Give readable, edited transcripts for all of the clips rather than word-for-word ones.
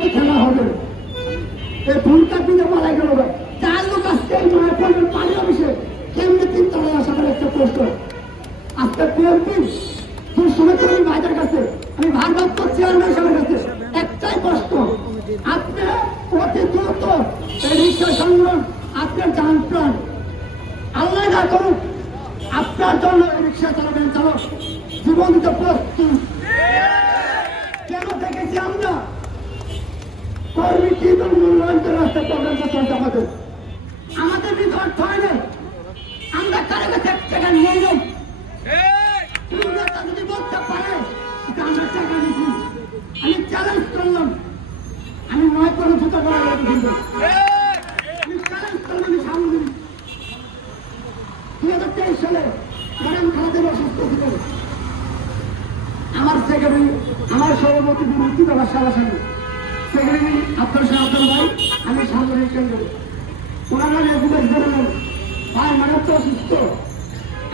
মতো খেলা হবে। এই ভুলটা দিনে মারা গেল 4 লোক আসছে এই নয় পয়েন্টের পানি অফিসে কেমনি 3 তলায় আসা করে একটা প্রশ্ন। আজকে বিএনপি সময় ভাইদের কাছে আমি ভারপ্রাপ্ত চেয়ারম্যান সাহেবের কাছে একটাই প্রশ্ন, আপনি অতি দ্রুত এই রিক্সা সংগ্রাম আপনার যান প্রাণ আল্লাহ না করুক আপনার জন্য রিক্সা চালাবেন চালক জীবন দিতে প্রস্তুত। কেন দেখেছি আমরা কর্মী কি মূল্যায়নের রাস্তায় প্রবলেম চলছে আমাদের ভিতর হয় না। আমরা কারো কাছে 1 টাকা নিয়ে যাই যদি বলতে পারে আমরা টাকা দিচ্ছি। আমি চ্যালেঞ্জ করলাম, আমি 9 করে জুতো করা কিন্তু আমি চ্যালেঞ্জ করলাম, আমি সামনে 2023 সালে ম্যাডাম খালাদের অসুস্থ ছিল, আমার সেক্রেটারি আমার সভাপতি বিমুক্তি দেওয়ার সারাসারি সেক্রেটারি আব্দুল সাহাদ্দার ভাই আমি সামনে কেন্দ্র ওনারা রেগুলার ধরলেন ভাই ম্যাডাম তো অসুস্থ,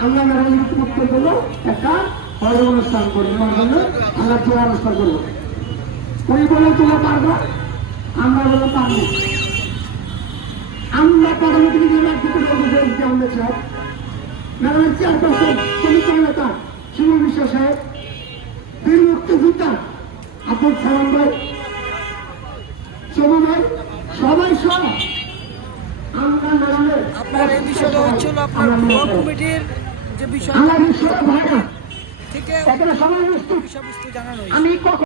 আমরা ম্যাডাম মুক্ত করবো একটা বড় অনুষ্ঠান করবো আমরা তোলা অনুষ্ঠান করবো। উনি বলে তোলা পারবো, আমরা বলে পারবো। আমরা পরবর্তী আমরা চাই ম্যাডামের চেয়ারপারসন শ্রমিক নেতা শিমুল বিশ্বাস সাহেব, বীর মুক্তিযোদ্ধা আব্দুল সালাম ভাই, শোভা ভাই, সবাই সহ আমরা ম্যাডামের আপনার এই বিষয়টা হচ্ছিল আপনার কমিটির যে বিষয় আমার ভাইরা থেকে এখানে সবাই বিষয়বস্তু জানানো আমি